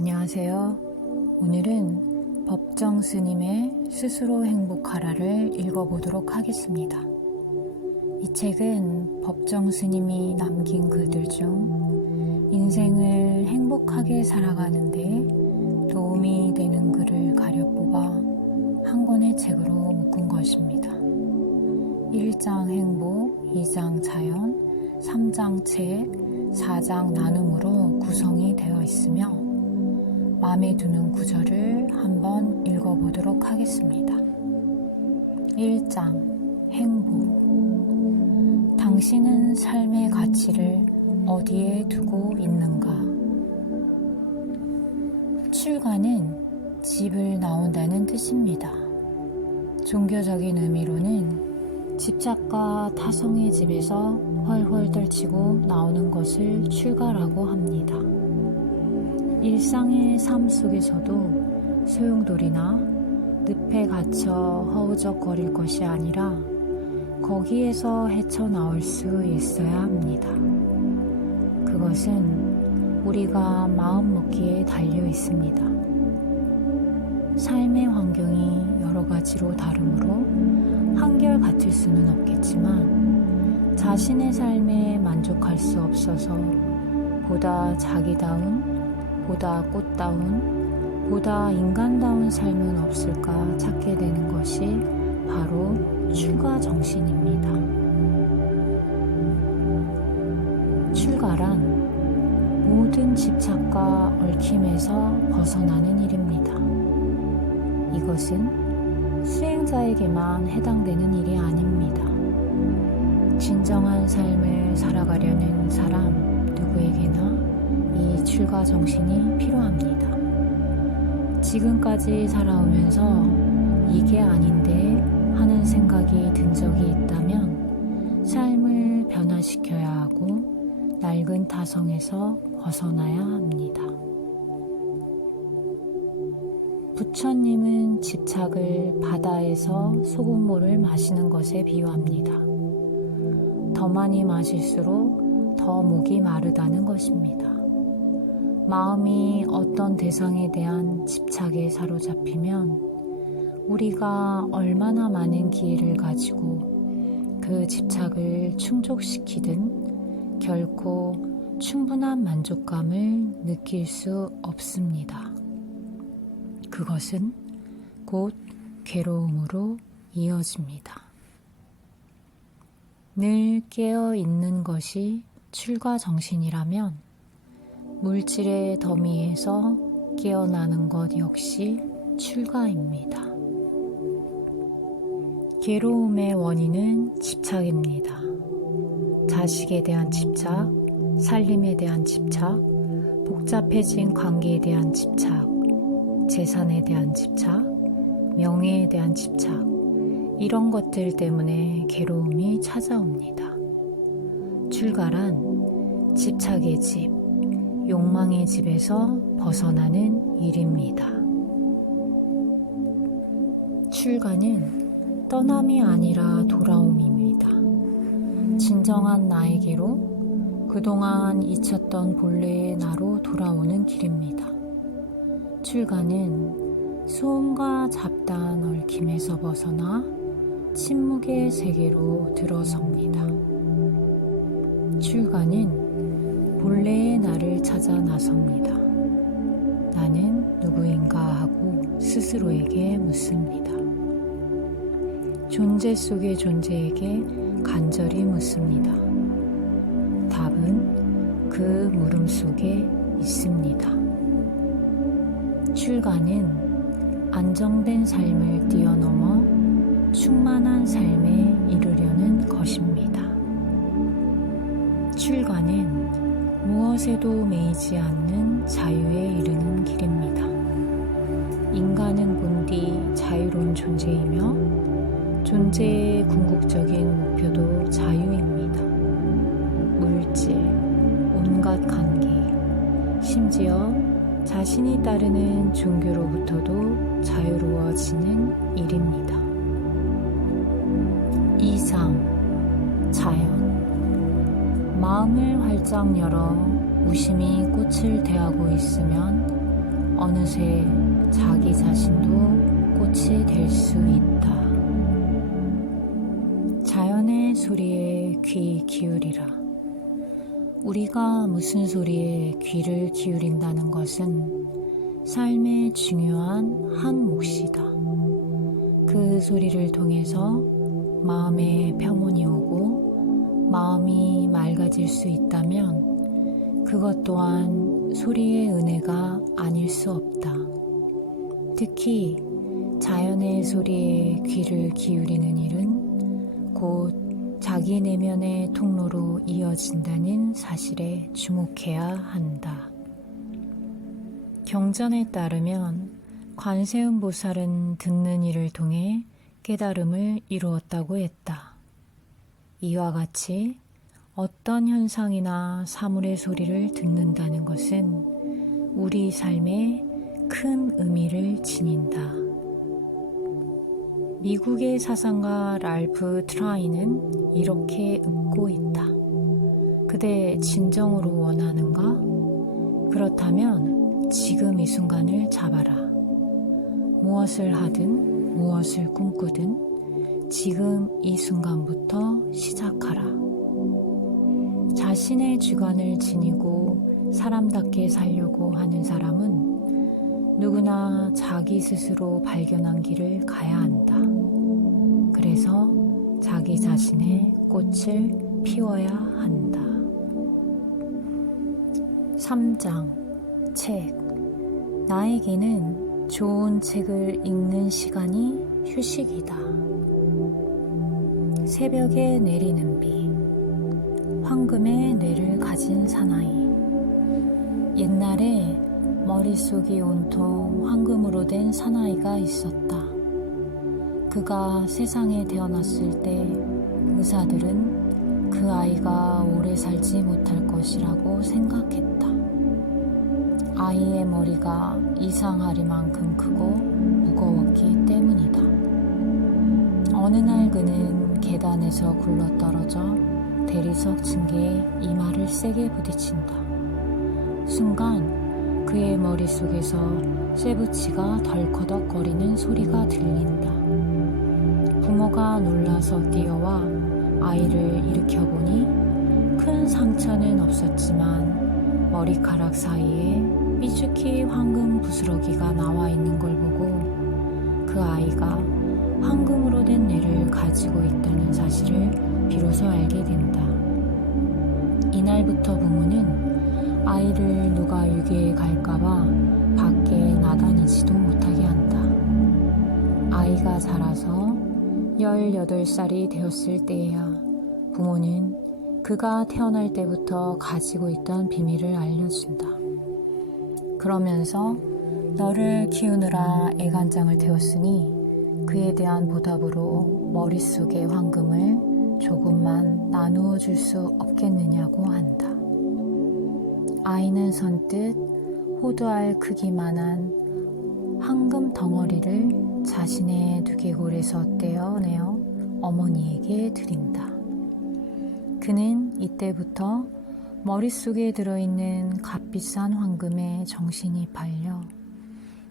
안녕하세요. 오늘은 법정 스님의 스스로 행복하라를 읽어보도록 하겠습니다. 이 책은 법정 스님이 남긴 글들 중 인생을 행복하게 살아가는데 도움이 되는 글을 가려 뽑아 한 권의 책으로 묶은 것입니다. 1장 행복, 2장 자연, 3장 책, 4장 나눔으로 구성이 되어 있으며 마음에 드는 구절을 한번 읽어보도록 하겠습니다. 1장 행복. 당신은 삶의 가치를 어디에 두고 있는가? 출가는 집을 나온다는 뜻입니다. 종교적인 의미로는 집착과 타성의 집에서 헐헐 떨치고 나오는 것을 출가라고 합니다. 일상의 삶 속에서도 소용돌이나 늪에 갇혀 허우적거릴 것이 아니라 거기에서 헤쳐나올 수 있어야 합니다. 그것은 우리가 마음먹기에 달려 있습니다. 삶의 환경이 여러 가지로 다르므로 한결같을 수는 없겠지만 자신의 삶에 만족할 수 없어서 보다 자기다운, 보다 꽃다운, 보다 인간다운 삶은 없을까 찾게 되는 것이 바로 출가 정신입니다. 출가란 모든 집착과 얽힘에서 벗어나는 일입니다. 이것은 수행자에게만 해당되는 일이 아닙니다. 진정한 삶을 살아가려는 사람 누구에게나 이 출가 정신이 필요합니다. 지금까지 살아오면서 이게 아닌데 하는 생각이 든 적이 있다면 삶을 변화시켜야 하고 낡은 타성에서 벗어나야 합니다. 부처님은 집착을 바다에서 소금물을 마시는 것에 비유합니다. 더 많이 마실수록 더 목이 마르다는 것입니다. 마음이 어떤 대상에 대한 집착에 사로잡히면 우리가 얼마나 많은 기회를 가지고 그 집착을 충족시키든 결코 충분한 만족감을 느낄 수 없습니다. 그것은 곧 괴로움으로 이어집니다. 늘 깨어 있는 것이 출가 정신이라면 물질의 더미에서 깨어나는 것 역시 출가입니다. 괴로움의 원인은 집착입니다. 자식에 대한 집착, 살림에 대한 집착, 복잡해진 관계에 대한 집착, 재산에 대한 집착, 명예에 대한 집착, 이런 것들 때문에 괴로움이 찾아옵니다. 출가란 집착의 집, 욕망의 집에서 벗어나는 일입니다. 출가는 떠남이 아니라 돌아옴입니다. 진정한 나에게로 그동안 잊혔던 본래의 나로 돌아오는 길입니다. 출가는 소음과 잡다한 얽힘에서 벗어나 침묵의 세계로 들어섭니다. 출가는 본래의 나를 찾아 나섭니다. 나는 누구인가 하고 스스로에게 묻습니다. 존재 속의 존재에게 간절히 묻습니다. 답은 그 물음 속에 있습니다. 출가는 안정된 삶을 뛰어넘어 충만한 삶에 이르려는 것입니다. 출가는 무엇에도 매이지 않는 자유에 이르는 길입니다. 인간은 본디 자유로운 존재이며 존재의 궁극적인 목표도 자유입니다. 물질, 온갖 관계, 심지어 자신이 따르는 종교로부터도 자유로워지는 일입니다. 2상 자연. 마음을 활짝 열어 무심히 꽃을 대하고 있으면 어느새 자기 자신도 꽃이 될 수 있다. 자연의 소리에 귀 기울이라. 우리가 무슨 소리에 귀를 기울인다는 것은 삶의 중요한 한 몫이다. 그 소리를 통해서 마음에 평온이 오고 마음이 맑아질 수 있다면 그것 또한 소리의 은혜가 아닐 수 없다. 특히 자연의 소리에 귀를 기울이는 일은 곧 자기 내면의 통로로 이어진다는 사실에 주목해야 한다. 경전에 따르면 관세음 보살은 듣는 이를 통해 깨달음을 이루었다고 했다. 이와 같이 어떤 현상이나 사물의 소리를 듣는다는 것은 우리 삶에 큰 의미를 지닌다. 미국의 사상가 랄프 트라이는 이렇게 읊고 있다. 그대 진정으로 원하는가? 그렇다면 지금 이 순간을 잡아라. 무엇을 하든 무엇을 꿈꾸든 지금 이 순간부터 시작하라. 자신의 주관을 지니고 사람답게 살려고 하는 사람은 누구나 자기 스스로 발견한 길을 가야 한다. 그래서 자기 자신의 꽃을 피워야 한다. 3장 책. 나에게는 좋은 책을 읽는 시간이 휴식이다. 새벽에 내리는 비. 황금의 뇌를 가진 사나이. 옛날에 머릿속이 온통 황금으로 된 사나이가 있었다. 그가 세상에 태어났을 때 의사들은 그 아이가 오래 살지 못할 것이라고 생각했다. 아이의 머리가 이상하리만큼 크고 무거웠기 때문이다. 어느 날 그는 계단에서 굴러떨어져 대리석 층계에 이마를 세게 부딪힌다. 순간 그의 머릿속에서 쇠붙이가 덜커덕거리는 소리가 들린다. 부모가 놀라서 뛰어와 아이를 일으켜보니 큰 상처는 없었지만 머리카락 사이에 삐죽히 황금 부스러기가 나와 있는 걸 보고 그 아이가 황금으로 된 뇌를 가지고 있다는 사실을 비로소 알게 된다. 이날부터 부모는 아이를 누가 유괴해 갈까봐 밖에 나다니지도 못하게 한다. 아이가 자라서 18살이 되었을 때에야 부모는 그가 태어날 때부터 가지고 있던 비밀을 알려준다. 그러면서 너를 키우느라 애간장을 태웠으니 그에 대한 보답으로 머릿속의 황금을 조금만 나누어 줄 수 없겠느냐고 한다. 아이는 선뜻 호두알 크기만한 황금 덩어리를 자신의 두개골에서 떼어내어 어머니에게 드린다. 그는 이때부터 머릿속에 들어있는 값비싼 황금에 정신이 팔려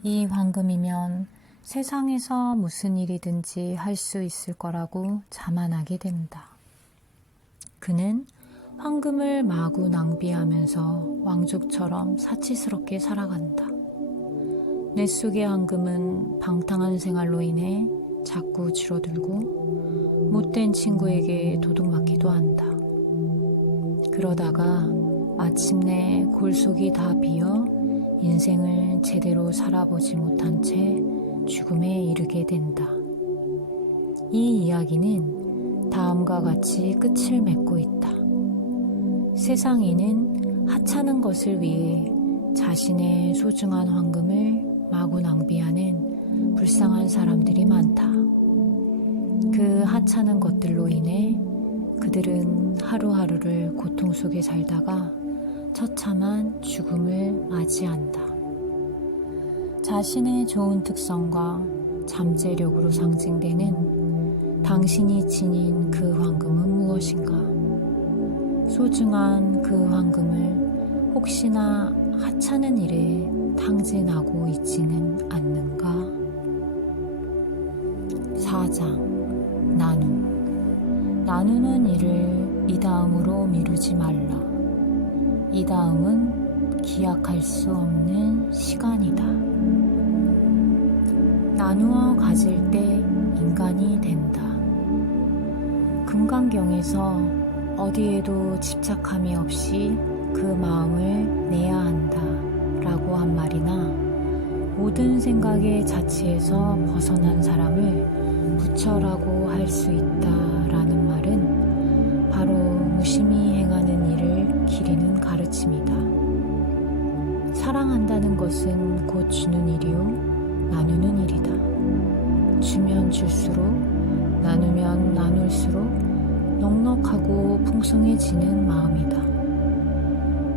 이 황금이면 세상에서 무슨 일이든지 할 수 있을 거라고 자만하게 된다. 그는 황금을 마구 낭비하면서 왕족처럼 사치스럽게 살아간다. 뇌 속의 황금은 방탕한 생활로 인해 자꾸 줄어들고 못된 친구에게 도둑맞기도 한다. 그러다가 마침내 골속이 다 비어 인생을 제대로 살아보지 못한 채 죽음에 이르게 된다. 이 이야기는 다음과 같이 끝을 맺고 있다. 세상에는 하찮은 것을 위해 자신의 소중한 황금을 마구 낭비하는 불쌍한 사람들이 많다. 그 하찮은 것들로 인해 그들은 하루하루를 고통 속에 살다가 처참한 죽음을 맞이한다. 자신의 좋은 특성과 잠재력으로 상징되는 당신이 지닌 그 황금은 무엇인가? 소중한 그 황금을 혹시나 하찮은 일에 탕진하고 있지는 않는가? 4장 나누는 일을 이 다음으로 미루지 말라. 이 다음은 기약할 수 없는 시간이다. 나누어 가질 때 인간이 된다. 금강경에서 어디에도 집착함이 없이 그 마음을 내야 한다 라고 한 말이나 모든 생각의 자취에서 벗어난 사람을 부처라고 할 수 있다 라는 말은 바로 무심히 행하는 일을 기리는 가르침이다. 사랑한다는 것은 곧 주는 일이요 나누는 일이다. 주면 줄수록 나누면 나눌수록 넉넉하고 풍성해지는 마음이다.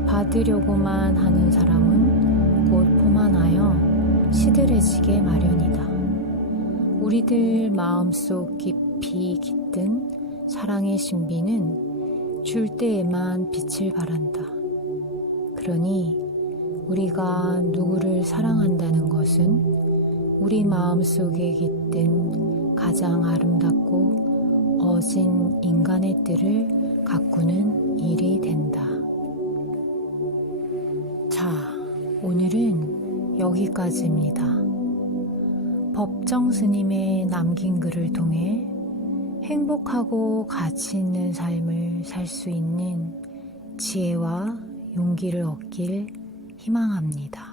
받으려고만 하는 사람은 곧 포만하여 시들해지게 마련이다. 우리들 마음속 깊이 깃든 사랑의 신비는 줄 때에만 빛을 발한다. 그러니 우리가 누구를 사랑한다는 것은 우리 마음속에 깃든 가장 아름답고 어진 인간의 뜰을 가꾸는 일이 된다. 자, 오늘은 여기까지입니다. 법정 스님의 남긴 글을 통해 행복하고 가치 있는 삶을 살 수 있는 지혜와 용기를 얻길 희망합니다.